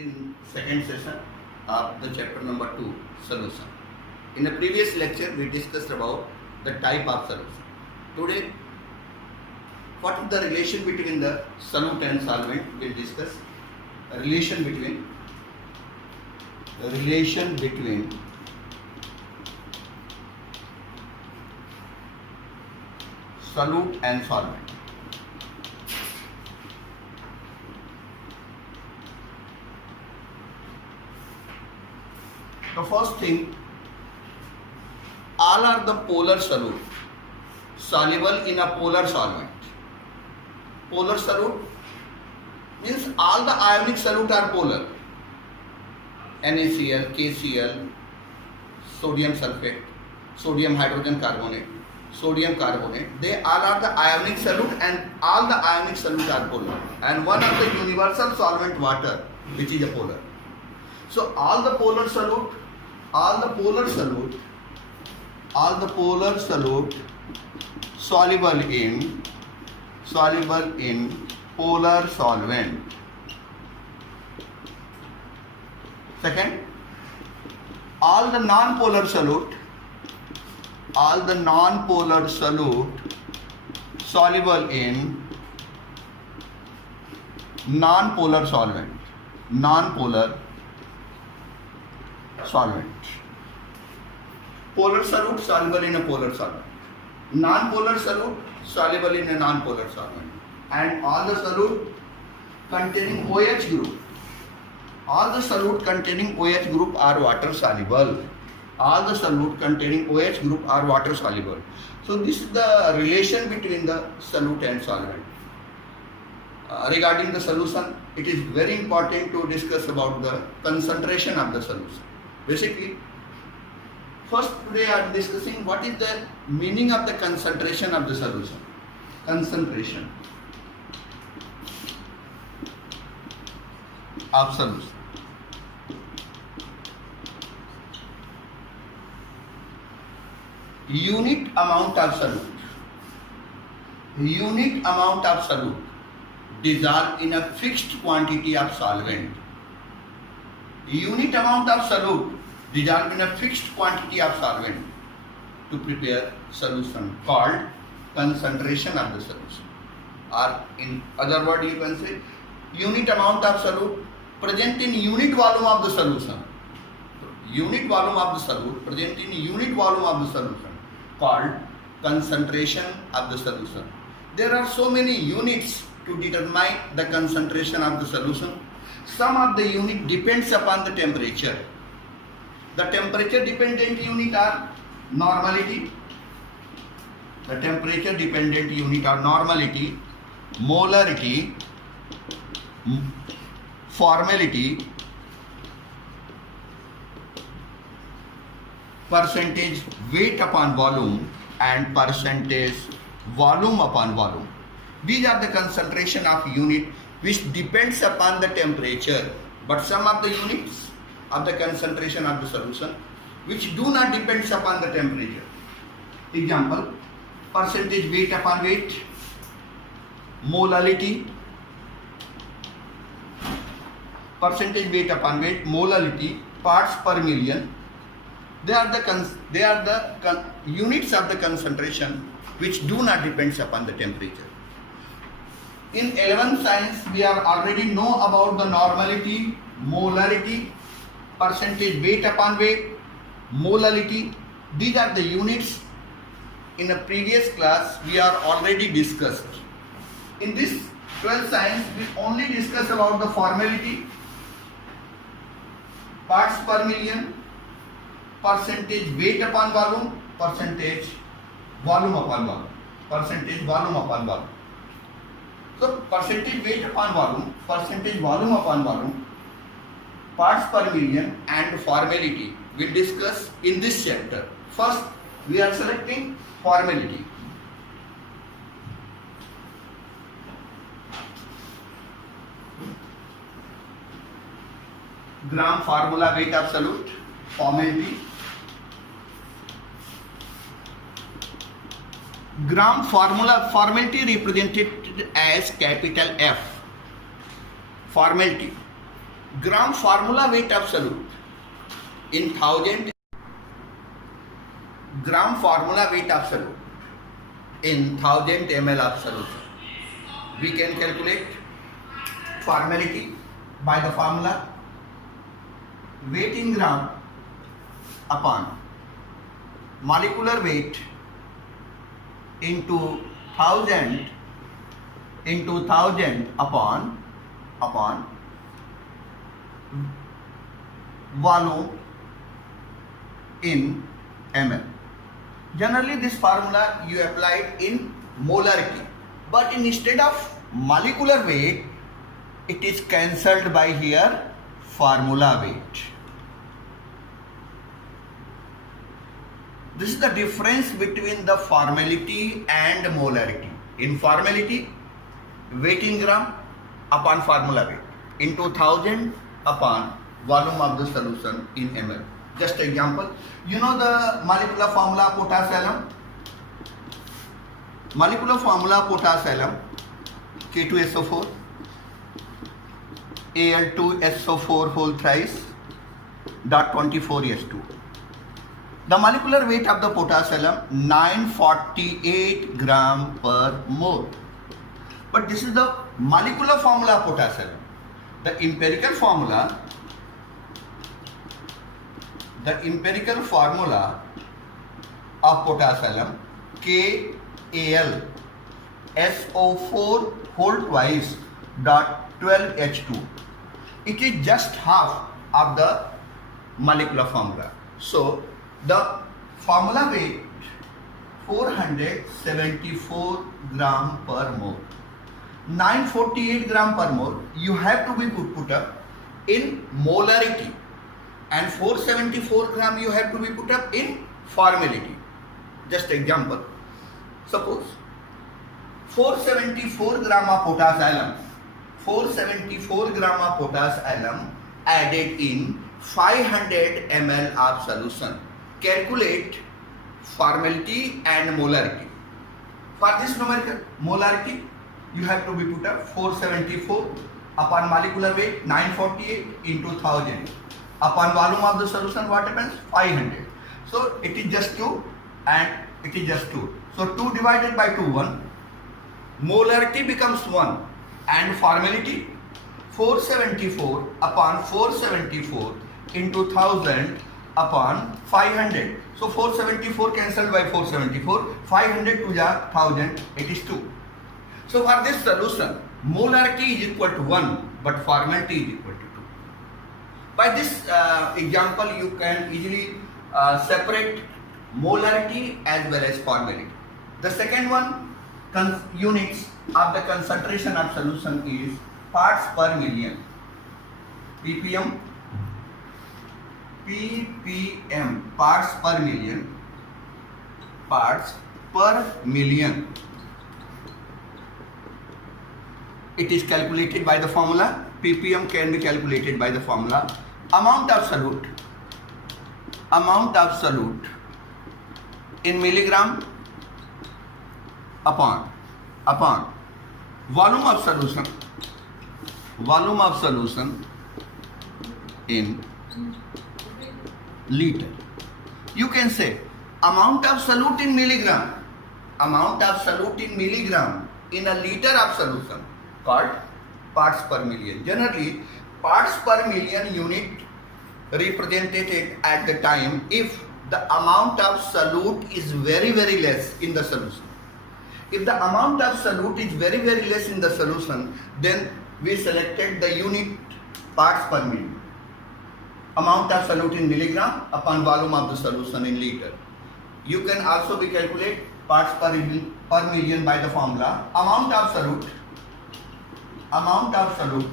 in second session of the chapter number 2, solution. In the previous lecture, we discussed about the type of solution. Today, what is the relation between the solute and solvent? We'll discuss a relation between solute and solvent. The first thing, all are the polar solute soluble in a polar solvent. Polar solute means all the ionic solute are polar. NaCl, KCl, sodium sulfate, sodium hydrogen carbonate, sodium carbonate, they all are the ionic solute and all the ionic solute are polar. And one of the universal solvent, water, which is a polar. So all the polar solute soluble in polar solvent. Second, all the non-polar solute soluble in non-polar solvent. Polar solute soluble in a polar solvent. Non-polar solute soluble in a non-polar solvent. And all the solute containing OH group. All the solute containing OH group are water soluble. All the solute containing OH group are water soluble. So this is the relation between the solute and solvent. Regarding the solution, it is very important to discuss about the concentration of the solution. Basically, first today I am discussing what is the meaning of the concentration of the solution. Concentration of solution. Unit amount of solute dissolved in a fixed quantity of solvent. Unit amount of solute dissolved in a fixed quantity of solvent to prepare solution called concentration of the solution. Or in other words, you can say unit amount of solute present in unit volume of the solution. Unit volume of the solute present in unit volume of the solution called concentration of the solution. There are so many units to determine the concentration of the solution. Some of the unit depends upon the temperature. The temperature dependent unit are normality. The temperature dependent unit are normality, molarity, formality, percentage weight upon volume, and percentage volume upon volume. These are the concentration of unit which depends upon the temperature. But some of the units of the concentration of the solution which do not depend upon the temperature. Example, percentage weight upon weight, molality, percentage weight upon weight, molality, parts per million. They are the units of the concentration which do not depend upon the temperature. In 11th science, we are already know about the normality, molarity, percentage weight upon weight, molality. These are the units in a previous class we are already discussed. In this 12th science, we only discuss about the formality, parts per million, percentage weight upon volume, percentage volume upon volume. So percentage weight upon volume, percentage volume upon volume, parts per million and formality we'll discuss in this chapter. First, we are selecting formality. Gram formula weight of solute, formality. Gram formality represented as capital F. Formality. gram formula weight absolute in 1000, gram formula weight absolute in 1000 ml of solution. We can calculate formality by the formula weight in gram upon molecular weight into 1000 upon volume in ml. Generally this formula you applied in molarity, but instead of molecular weight it is cancelled by here formula weight. This is the difference between the formality and molarity. In formality, weight in gram upon formula weight into 1000 upon volume of the solution in ml. Just example, you know the molecular formula potash alum? Molecular formula potash alum K2SO4 Al2SO4 whole thrice dot 24S2. The molecular weight of the potash alum 948 gram per mole. But this is the molecular formula potash alum. The empirical formula of potash alum KAlSO4 whole twice dot 12H2. It is just half of the molecular formula. So the formula weight 474 gram per mole. 948 gram per mole you have to be put up in molarity, and 474 gram you have to be put up in formality. Just example, suppose 474 gram of potash alum, 474 gram of potash alum added in 500 ml of solution. Calculate formality and molarity. For this numerical molarity, you have to be put up 474 upon molecular weight 948 into 1000 upon volume of the solution. What happens? 500. So it is just 2 and it is just 2. So 2 divided by 2, 1. Molarity becomes 1 and formality 474 upon 474 into 1000 upon 500. So 474 cancelled by 474, 500 to the 1000, it is 2. So for this solution, molarity is equal to 1, but formality is equal to 2. By this example, you can easily separate molarity as well as formality. The second one, units of the concentration of solution is parts per million. ppm, parts per million, parts per million. It is calculated by the formula. ppm can be calculated by the formula amount absolute in milligram upon volume of solution in liter. You can say amount of solute in milligram in a liter of solution called parts per million. Generally, parts per million unit represented at the time if the amount of solute is very less in the solution. If the amount of solute is very less in the solution, then we selected the unit parts per million. Amount of solute in milligram upon volume of the solution in liter. You can also be calculate parts per million by the formula amount of solute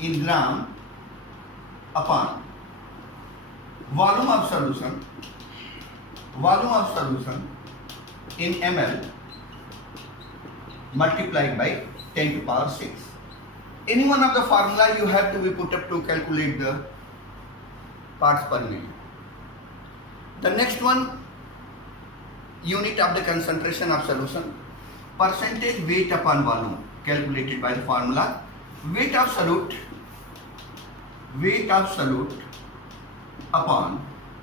in gram upon volume of solution in ml multiplied by 10 to power 6. Any one of the formula you have to be put up to calculate the parts per million. The next one, unit of the concentration of solution, percentage weight upon volume, calculated by the formula weight of solute upon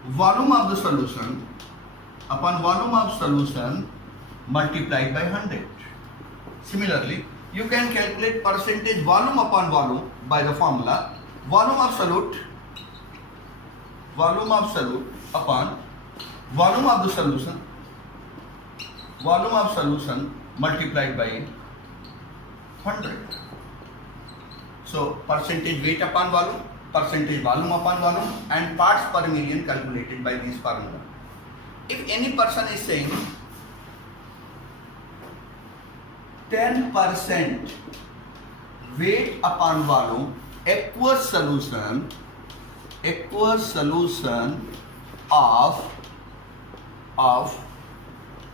volume of the solution multiplied by 100. Similarly, you can calculate percentage volume upon volume by the formula volume of solute upon volume of the solution multiplied by 100. So percentage weight upon volume, percentage volume upon volume, and parts per million calculated by this formula. If any person is saying 10% weight upon volume aqueous solution of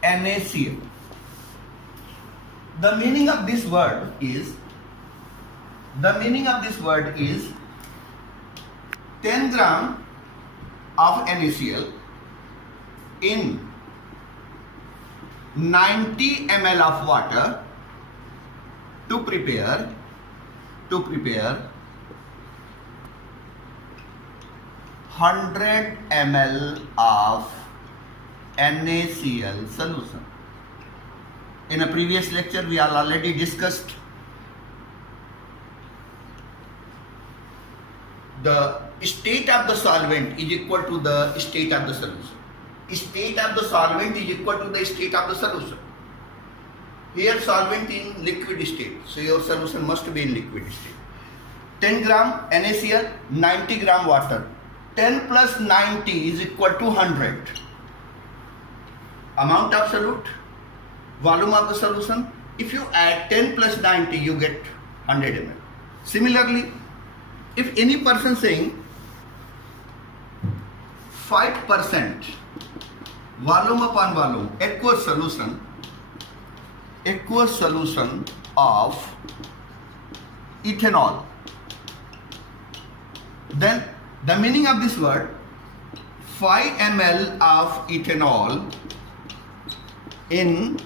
NaCl. The meaning of this word is 10 gram of NaCl in 90 ml of water to prepare 100 ml of NaCl solution. In a previous lecture, we have already discussed the state of the solvent is equal to the state of the solution. State of the solvent is equal to the state of the solution. Here solvent in liquid state, so your solution must be in liquid state. 10 gram NaCl, 90 gram water. 10 plus 90 is equal to 100. Amount of solute, volume of the solution. If you add 10 plus 90, you get 100 ml. Similarly, if any person saying 5% volume upon volume aqueous solution of ethanol, then the meaning of this word 5 ml of ethanol in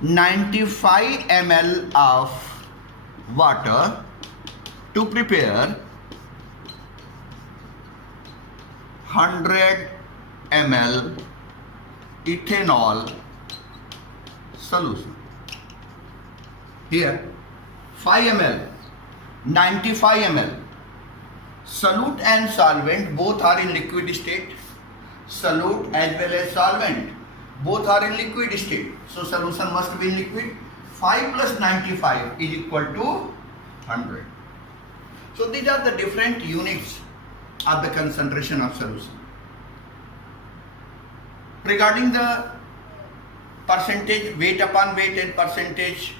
95 ml of water to prepare 100 ml ethanol solution. Here 5 ml, 95 ml. Solute and solvent both are in liquid state. Solute as well as solvent both are in liquid state. So solution must be in liquid. 5 plus 95 is equal to 100. So these are the different units of the concentration of solution. Regarding the percentage weight upon weight and percentage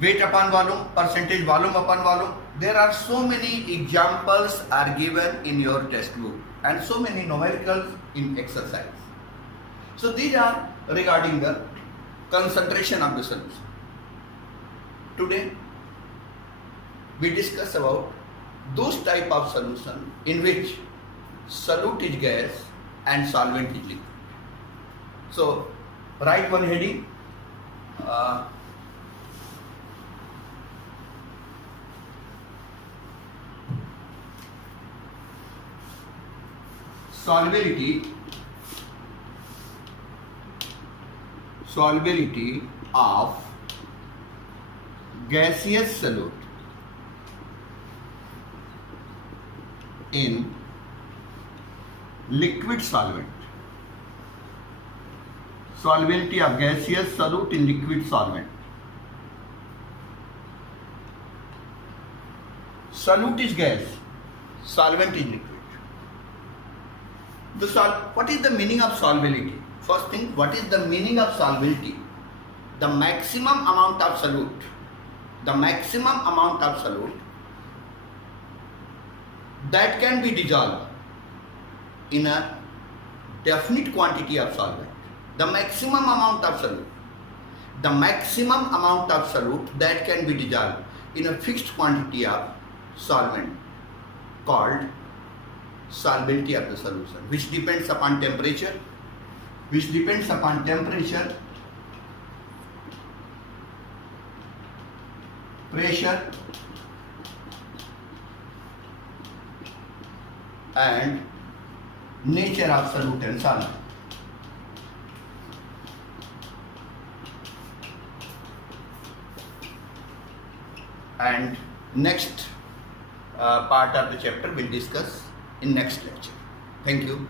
weight upon volume, percentage volume upon volume, there are so many examples are given in your textbook and so many numericals in exercise. So these are regarding the concentration of the solution. Today we discuss about those type of solution in which solute is gas and solvent is liquid. So write one heading, solubility of gaseous solute in liquid solvent. Solubility of gaseous solute in liquid solvent. Solute is gas, solvent is liquid. What is the meaning of solubility? First thing, what is the meaning of solubility? The maximum amount of solute. The maximum amount of solute that can be dissolved in a definite quantity of solvent. The maximum amount of solute. The maximum amount of solute that can be dissolved in a fixed quantity of solvent called solubility of the solution, which depends upon temperature, pressure and nature of solute and solvent. And next part of the chapter we'll discuss in next lecture. Thank you.